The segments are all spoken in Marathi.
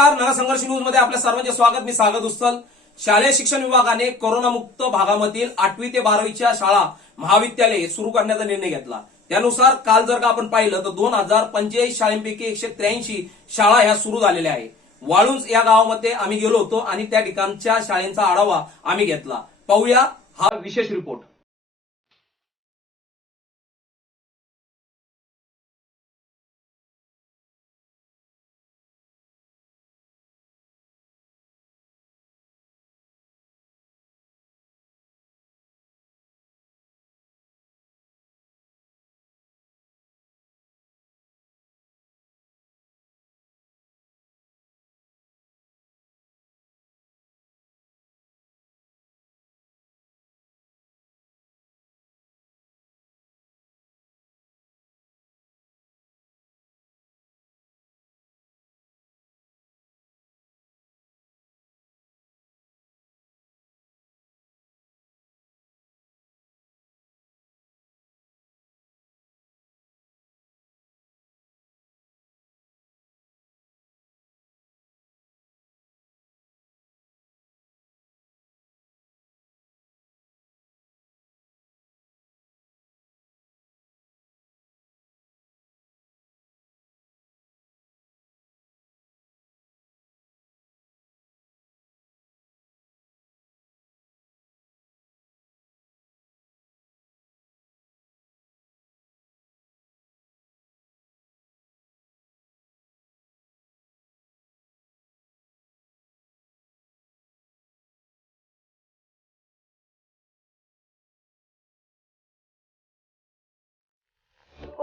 नमस्कार. नरसंघर्ष न्यूजमध्ये आपल्या सर्वांचे स्वागत. मी सागर उस्तल शालेय शिक्षण विभागाने कोरोनामुक्त भागामधील आठवी ते बारावीच्या शाळा महाविद्यालय सुरू करण्याचा निर्णय घेतला. त्यानुसार काल जर का आपण पाहिलं तर दोन हजार पंचेचाळीस शाळांपैकी एकशे त्र्याऐंशी शाळा ह्या सुरू झालेल्या आहे वाळुंज या गावामध्ये आम्ही गेलो होतो आणि त्या ठिकाणच्या शाळेंचा आढावा आम्ही घेतला. पाहूया हा विशेष रिपोर्ट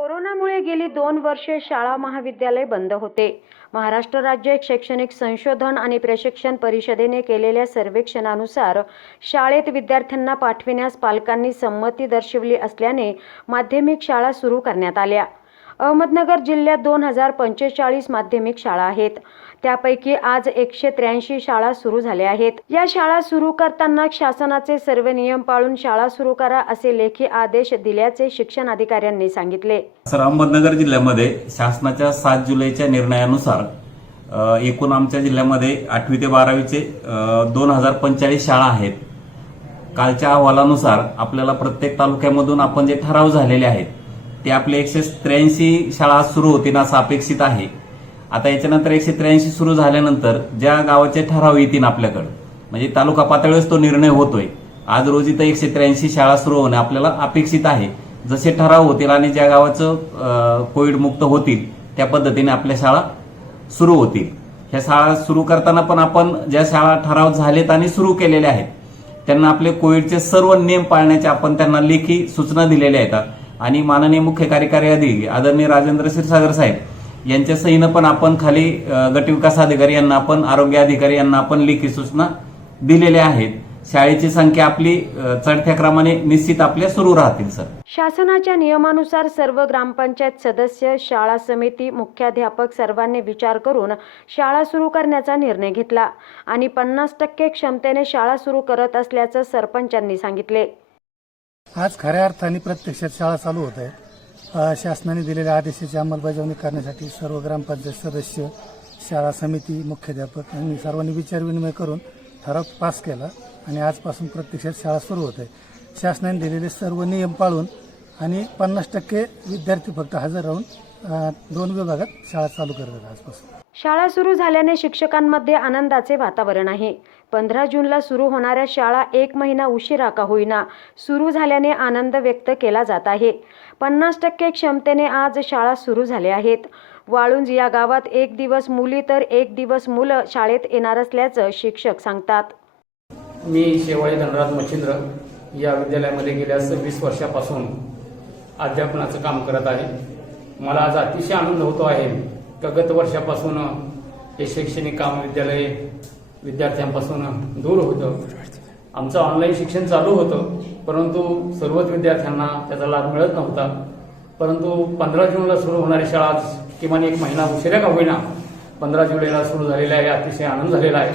कोरोनामुळे गेली दोन वर्षे शाळा महाविद्यालय बंद होते. महाराष्ट्र राज्य शैक्षणिक संशोधन आणि प्रशिक्षण परिषदेने केलेल्या सर्वेक्षणानुसार शाळेत विद्यार्थ्यांना पाठविण्यास पालकांनी संमती दर्शवली असल्याने माध्यमिक शाळा सुरू करण्यात आल्या. अहमदनगर जिल्ह्यात दोन हजार पंचेचाळीस माध्यमिक शाळा आहेत. त्यापैकी आज एकशे त्र्याऐंशी शाळा सुरू झाल्या आहेत. या शाळा सुरू करताना शासनाचे सर्व नियम पाळून शाळा सुरू करा असे लेखी आदेश दिल्याचे शिक्षण अधिकाऱ्यांनी सांगितले. सर अहमदनगर जिल्ह्यामध्ये शासनाच्या सात जुलैच्या निर्णयानुसार एकूण आमच्या जिल्ह्यामध्ये आठवी ते बारावीचे दोन हजार पंचेचाळीस शाळा आहेत. कालच्या अहवालानुसार आपल्याला प्रत्येक तालुक्यामधून आपण जे ठराव झालेले आहेत ते आपले एकशे त्र्याऐंशी शाळा सुरू होतील असं अपेक्षित आहे. आता याच्यानंतर एकशे त्र्याऐंशी सुरू झाल्यानंतर ज्या गावाचे ठराव येतील आपल्याकडं म्हणजे तालुका पातळीवरच तो निर्णय होतोय. आज रोजी तर एकशे त्र्याऐंशी शाळा सुरू होणे आपल्याला अपेक्षित आहे. जसे ठराव होतील आणि ज्या गावाचं कोविडमुक्त कोविड मुक्त होतील त्या पद्धतीने आपल्या शाळा सुरू होतील. ह्या शाळा सुरू करताना पण आपण ज्या शाळा ठराव झालेत आणि सुरू केलेल्या आहेत त्यांना आपले कोविडचे सर्व नियम पाळण्याचे आपण त्यांना लेखी सूचना दिलेल्या आहेत. आणि माननीय मुख्य कार्यकारी अधिकारी आदरणीय राजेंद्र क्षीरसागर साहेब यांच्या सहीनं पण आपण खाली गटविकास अधिकारी यांना आपण आरोग्य अधिकारी यांना आपण लेखी सूचना दिलेल्या आहेत. शाळेची संख्या आपली चढत्या क्रमाने निश्चित आपल्या सुरू राहतील सर. शासनाच्या नियमानुसार सर्व ग्रामपंचायत सदस्य शाळा समिती मुख्याध्यापक सर्वांनी विचार करून शाळा सुरू करण्याचा निर्णय घेतला आणि पन्नास टक्के क्षमतेने शाळा सुरू करत असल्याचं सरपंचांनी सांगितले. आज खऱ्या अर्थाने प्रत्यक्षात शाळा चालू होत आहे. शासनाने दिलेल्या आदेशाची अंमलबजावणी करण्यासाठी सर्व ग्रामपंचायत सदस्य शाळा समिती मुख्याध्यापक यांनी सर्वांनी विचारविनिमय करून ठराव पास केला आणि आजपासून प्रत्यक्षात शाळा सुरू होत आहे. शासनाने दिलेले सर्व नियम पाळून आणि पन्नास टक्के विद्यार्थी फक्त हजर राहून दोन विभागात शाळा चालू करतात आजपासून. शाळा सुरू झाल्याने शिक्षकांमध्ये आनंदाचे वातावरण आहे. पंधरा जूनला सुरू होणाऱ्या शाळा एक महिना उशिरा का होईना सुरू झाल्याने आनंद व्यक्त केला जात आहे. पन्नास टक्के क्षमतेने आज शाळा सुरू झाल्या आहेत. वाळुंज या गावात एक दिवस मुली तर एक दिवस मुलं शाळेत येणार असल्याचं शिक्षक सांगतात. मी शेवाळी धनराज मच्छिंद्र या विद्यालयामध्ये गेल्या सव्वीस वर्षापासून अध्यापनाचं काम करत आहे. मला आज अतिशय आनंद होतो आहे. का गत वर्षापासून हे शैक्षणिक काम विद्यालय विद्यार्थ्यांपासून दूर होतं. आमचं ऑनलाईन शिक्षण चालू होतं परंतु सर्वच विद्यार्थ्यांना त्याचा लाभ मिळत नव्हता. परंतु पंधरा जूनला सुरू होणारी शाळा आज किमान एक महिना उशिरा का होईना पंधरा जुलैला सुरू झालेला आहे अतिशय आनंद झालेला आहे.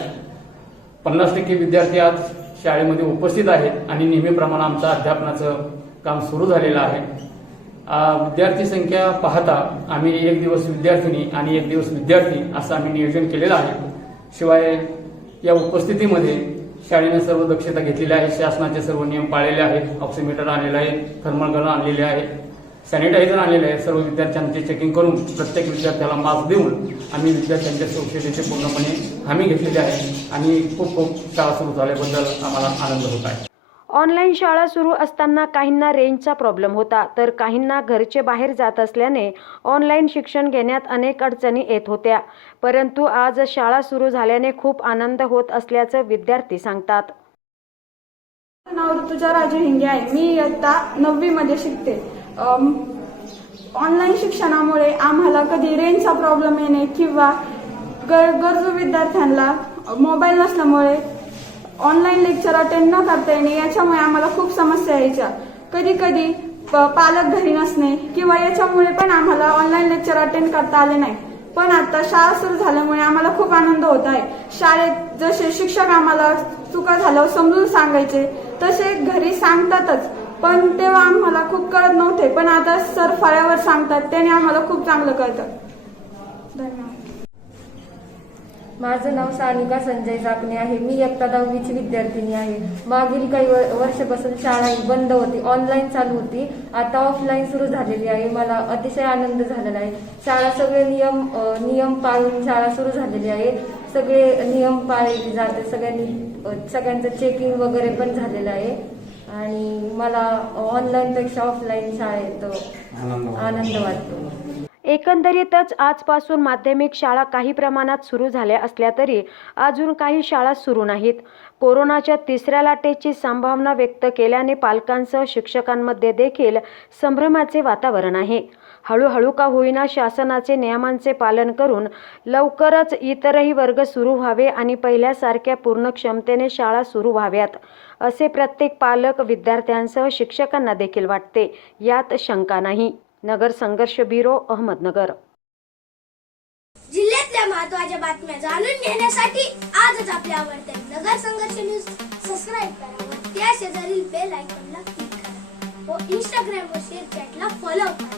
पन्नास टक्के विद्यार्थी आज शाळेमध्ये उपस्थित आहेत आणि नेहमीप्रमाणे आमचं अध्यापनाचं काम सुरू झालेलं आहे. विद्यार्थी संख्या पाहता आम्ही एक दिवस विद्यार्थिनी आणि एक दिवस विद्यार्थी असं आम्ही नियोजन केलेलं आहे. शिवाय या उपस्थितीमध्ये शाळेने सर्व दक्षता घेतलेली आहे शासनाचे सर्व नियम पाळलेले आहेत ऑक्सिमीटर आणलेलं आहे थर्मल गन आणलेले आहे सॅनिटायझर आणलेले आहे सर्व विद्यार्थ्यांचे चेकिंग करून प्रत्येक विद्यार्थ्याला मास्क देऊन आम्ही विद्यार्थ्यांच्या सुरक्षितेची पूर्णपणे हमी घेतलेली आहे. आणि खूप खूप शाळा सुरू झाल्याबद्दल आम्हाला आनंद होत आहे. ऑनलाईन शाळा सुरू असताना काहींना रेंजचा प्रॉब्लेम होता तर काहींना घरचे बाहेर जात असल्याने ऑनलाईन शिक्षण घेण्यात अनेक अडचणी येत होत्या. परंतु आज शाळा सुरू झाल्याने खूप आनंद होत असल्याचं विद्यार्थी सांगतात. नाव ऋतुजा राजू हिंगे आहे. मी इयत्ता नववी मध्ये शिकते ऑनलाईन शिक्षणामुळे आम्हाला कधी रेंजचा प्रॉब्लेम येणे किंवा गरजू विद्यार्थ्यांना मोबाईल नसल्यामुळे ऑनलाईन लेक्चर अटेंड न करता येणे याच्यामुळे आम्हाला खूप समस्या यायच्या. कधी कधी प- पालक घरी नसणे किंवा याच्यामुळे पण आम्हाला ऑनलाईन लेक्चर अटेंड करता आले नाही. पण आता शाळा सुरू झाल्यामुळे आम्हाला खूप आनंद होत आहे. शाळेत जसे शिक्षक आम्हाला चुका झाल्यावर समजून सांगायचे तसे घरी सांगतातच. पण तेव्हा आम्हाला खूप कळत नव्हते. पण आता सर फळ्यावर सांगतात त्याने आम्हाला खूप चांगलं कळतं. धन्यवाद. माझं नाव सानिका संजय जापणे आहे. मी इयत्ता दहावीची विद्यार्थिनी आहे. मागील काही व- वर्षापासून शाळा ही बंद होती. ऑनलाईन चालू होती. आता ऑफलाईन सुरू झालेली आहे. मला अतिशय आनंद झालेला आहे. शाळा सगळे नियम नियम पाळून शाळा सुरू झालेली आहे. सगळे नियम पाळले जाते. सगळ्यांनी सगळ्यांचं चेकिंग वगैरे पण झालेलं आहे. आणि मला ऑनलाईन पेक्षा ऑफलाईन शाळेत आनंद वाटतो. एकंदरीतच आजपासून माध्यमिक शाळा काही प्रमाणात सुरू झाल्या असल्या तरी अजून काही शाळा सुरू नाहीत. कोरोनाच्या तिसऱ्या लाटेची संभावना व्यक्त केल्याने पालकांसह शिक्षकांमध्ये देखील संभ्रमाचे वातावरण आहे. हळूहळू का होईना शासनाचे नियमांचे पालन करून लवकरच इतरही वर्ग सुरू व्हावे आणि पहिल्यासारख्या पूर्ण क्षमतेने शाळा सुरू व्हाव्यात असे प्रत्येक पालक विद्यार्थ्यांसह शिक्षकांना देखील वाटते. यात शंका नाही. नगर संघर्ष ब्युरो अहमदनगर. जिल्ह्यातल्या महत्त्वाच्या बातम्या जाणून घेण्यासाठी आजच आपल्या आवडत्या नगर संघर्ष न्यूज सबस्क्राईब करा व त्या शेजारील बेल आयकॉनला क्लिक करा. व इंस्टाग्राम व शेअर चॅटला फॉलो करा.